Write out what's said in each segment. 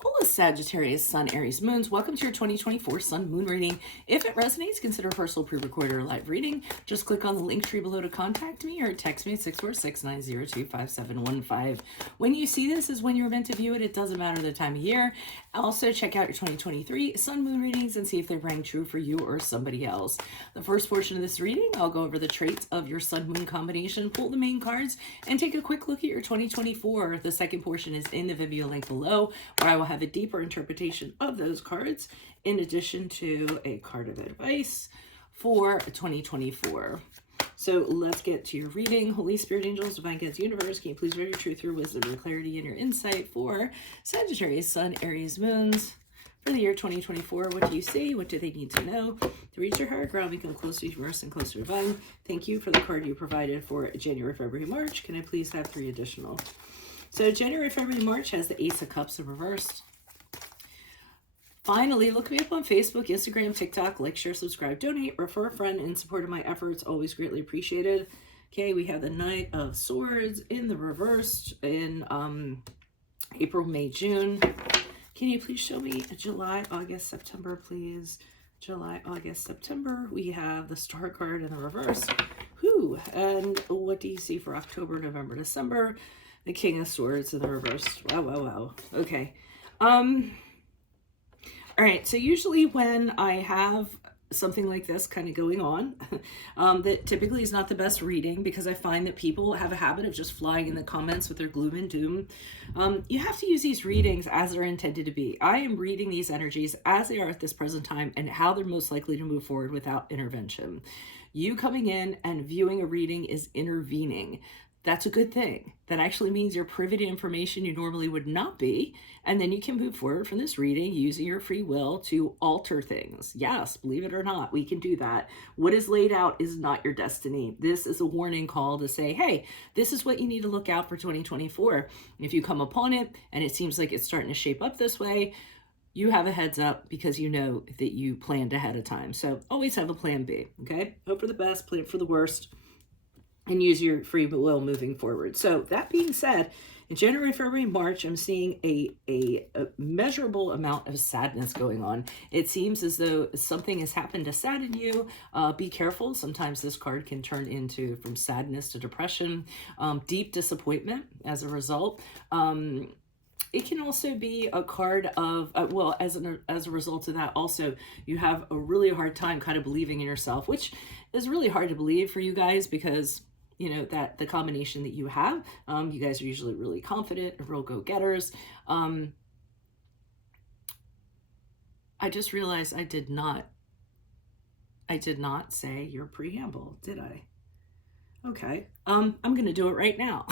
Hola Sagittarius, Sun, Aries, Moons. Welcome to your 2024 Sun Moon reading. If it resonates, consider a personal pre-recorded or live reading. Just click on the link tree below to contact me or text me at 646-902-5715. When you see this is when you're meant to view it. It doesn't matter the time of year. Also, check out your 2023 Sun Moon readings and see if they rang true for you or somebody else. The first portion of this reading, I'll go over the traits of your Sun Moon combination, pull the main cards, and take a quick look at your 2024. The second portion is in the video link below, where I will have a deeper interpretation of those cards, in addition to a card of advice for 2024. So let's get to your reading. Holy Spirit, angels, divine guides, universe, can you please read your truth, your wisdom, your clarity, and your insight for Sagittarius, Sun, Aries, Moons for the year 2024. What do you see? What do they need to know? To reach your higher ground, become closer to universe and closer to divine. Thank you for the card you provided for January, February, March. Can I please have 3 additional? So January, February, March has the Ace of Cups in reverse. Finally, look me up on Facebook, Instagram, TikTok, like, share, subscribe, donate, refer a friend in support of my efforts. Always greatly appreciated. Okay, we have the Knight of Swords in the reverse in April, May, June. Can you please show me July, August, September, please? July, August, September. We have the Star card in the reverse. Whew. And what do you see for October, November, December? The King of Swords in the reverse. Wow, wow, wow. Okay. All right, so usually when I have something like this kind of going on, that typically is not the best reading, because I find that people have a habit of just flying in the comments with their gloom and doom. You have to use these readings as they're intended to be. I am reading these energies as they are at this present time and how they're most likely to move forward without intervention. You coming in and viewing a reading is intervening. That's a good thing. That actually means you're privy to information you normally would not be, and then you can move forward from this reading using your free will to alter things. Yes, believe it or not, we can do that. What is laid out is not your destiny. This is a warning call to say, hey, this is what you need to look out for 2024. If you come upon it and it seems like it's starting to shape up this way, you have a heads up because you know that you planned ahead of time. So always have a plan B, okay? Hope for the best, plan for the worst, and use your free will moving forward. So that being said, in January, February, March, I'm seeing a measurable amount of sadness going on. It seems as though something has happened to sadden you. Be careful. Sometimes this card can turn into from sadness to depression, deep disappointment as a result. It can also be a card of, well, as a result of that, also, you have a really hard time kind of believing in yourself, which is really hard to believe for you guys because, you know, that the combination that you have, you guys are usually really confident, real go-getters. I just realized I did not say your preamble, did I? Okay, I'm gonna do it right now.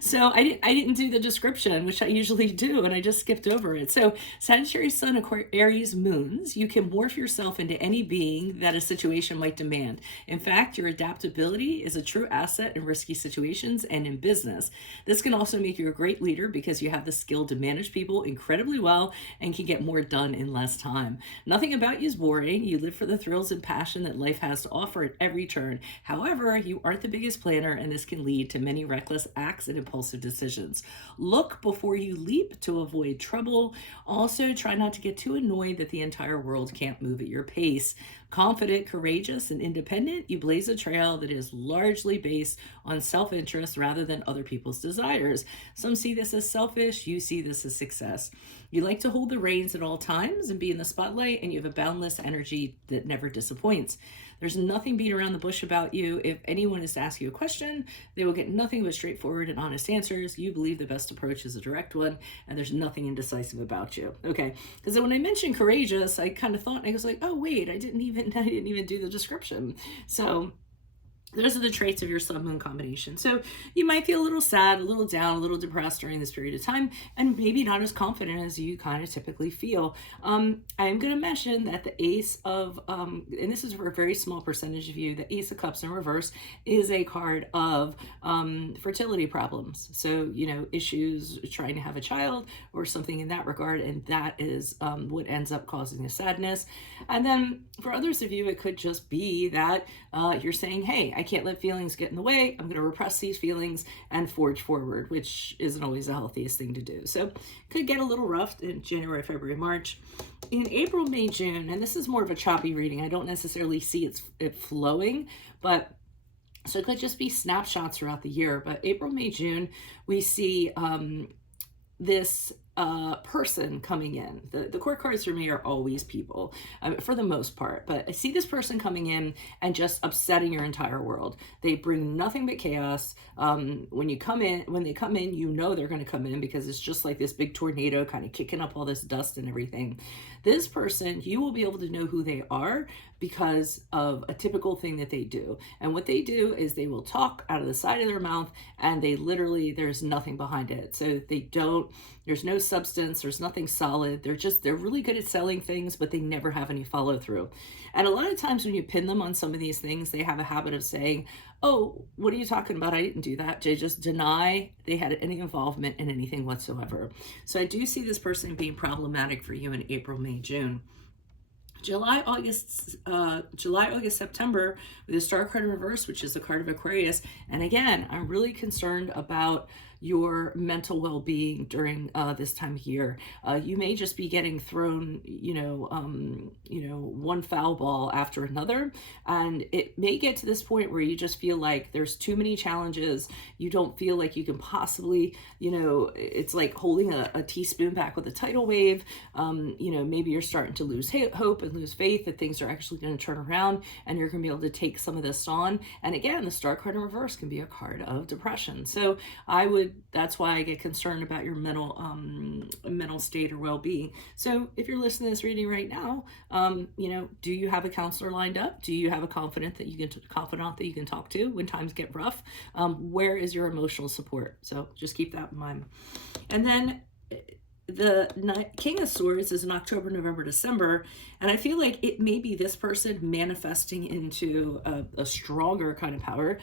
So I didn't do the description, which I usually do, and I just skipped over it. So Sagittarius, Sun, Aries, Moons, you can morph yourself into any being that a situation might demand. In fact, your adaptability is a true asset in risky situations and in business. This can also make you a great leader because you have the skill to manage people incredibly well and can get more done in less time. Nothing about you is boring. You live for the thrills and passion that life has to offer at every turn. However, you aren't the biggest planner, and this can lead to many reckless acts and impulsive decisions. Look before you leap to avoid trouble. Also, try not to get too annoyed that the entire world can't move at your pace. Confident, courageous, and independent, you blaze a trail that is largely based on self-interest rather than other people's desires. Some see this as selfish, you see this as success. You like to hold the reins at all times and be in the spotlight, and you have a boundless energy that never disappoints. There's nothing beat around the bush about you. If anyone is to ask you a question, they will get nothing but straightforward and honest answers. You believe the best approach is a direct one, and there's nothing indecisive about you. Okay, because when I mentioned courageous, I kind of thought, I was like, oh wait, I didn't even do the description. So those are the traits of your Sun Moon combination. So you might feel a little sad, a little down, a little depressed during this period of time, and maybe not as confident as you kind of typically feel. I am going to mention that the Ace of, and this is for a very small percentage of you, the Ace of Cups in reverse is a card of fertility problems. So, you know, issues trying to have a child or something in that regard, and that is what ends up causing the sadness. And then for others of you, it could just be that you're saying, hey, I can't let feelings get in the way. I'm going to repress these feelings and forge forward, which isn't always the healthiest thing to do. So could get a little rough in January, February, March. In April, May, June, and this is more of a choppy reading. I don't necessarily see it flowing, but so it could just be snapshots throughout the year. But April, May, June, we see this person coming in. The court cards for me are always people, for the most part. But I see this person coming in and just upsetting your entire world. They bring nothing but chaos. When they come in, you know they're going to come in because it's just like this big tornado kind of kicking up all this dust and everything. This person, you will be able to know who they are because of a typical thing that they do. And what they do is they will talk out of the side of their mouth, and they literally, there's nothing behind it. So there's no substance, there's nothing solid. They're really good at selling things, but they never have any follow through. And a lot of times when you pin them on some of these things, they have a habit of saying, oh, what are you talking about? I didn't do that. They just deny they had any involvement in anything whatsoever. So I do see this person being problematic for you in April, May, June. July, August, September, with the Star card in reverse, which is the card of Aquarius. And again, I'm really concerned about your mental well-being during this time of year. You may just be getting thrown, one foul ball after another, and it may get to this point where you just feel like there's too many challenges. You don't feel like you can possibly, it's like holding a teaspoon back with a tidal wave. Maybe you're starting to lose hope and lose faith that things are actually going to turn around, and you're going to be able to take some of this on. And again, the Star card in reverse can be a card of depression. So that's why I get concerned about your mental state or well-being. So if you're listening to this reading right now, do you have a counselor lined up? Do you have a confidant that you can talk to when times get rough? Where is your emotional support? So just keep that in mind. And then the King of Swords is in October, November, December, and I feel like it may be this person manifesting into a stronger kind of power.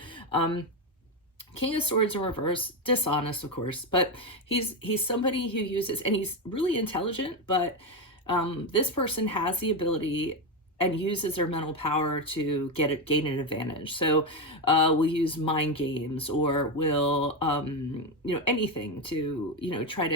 King of Swords in reverse, dishonest, of course, but he's somebody who uses, and he's really intelligent, but this person has the ability and uses their mental power to gain an advantage. So we'll use mind games, or will anything to try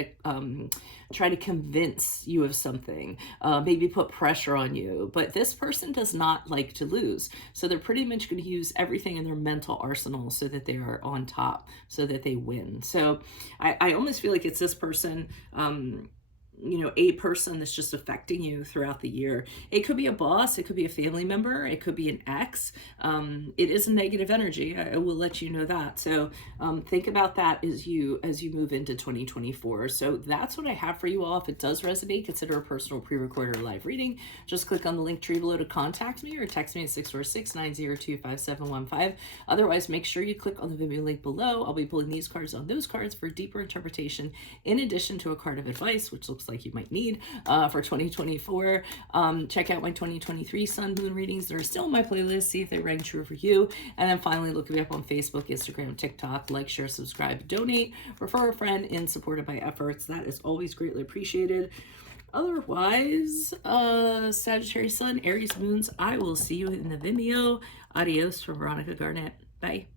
to convince you of something, maybe put pressure on you. But this person does not like to lose, so they're pretty much going to use everything in their mental arsenal so that they are on top, so that they win. So I almost feel like it's this person, a person that's just affecting you throughout the year. It could be a boss, it could be a family member, it could be an ex. It is a negative energy. I will let you know that. So think about that as you move into 2024. So that's what I have for you all. If it does resonate, consider a personal pre-recorded or live reading. Just click on the link tree below to contact me, or text me at 646-902-5715. Otherwise, make sure you click on the Vimeo link below. I'll be pulling these cards on those cards for deeper interpretation, in addition to a card of advice, which looks like you might need for 2024. Check out my 2023 Sun Moon readings that are still in my playlist. See if they rang true for you. And then finally, look me up on Facebook, Instagram, TikTok. Like, share, subscribe, donate, refer a friend, and supported by efforts. That is always greatly appreciated. Otherwise, Sagittarius Sun, Aries Moons, I will see you in the Vimeo. Adios from Veronica Garnett. Bye.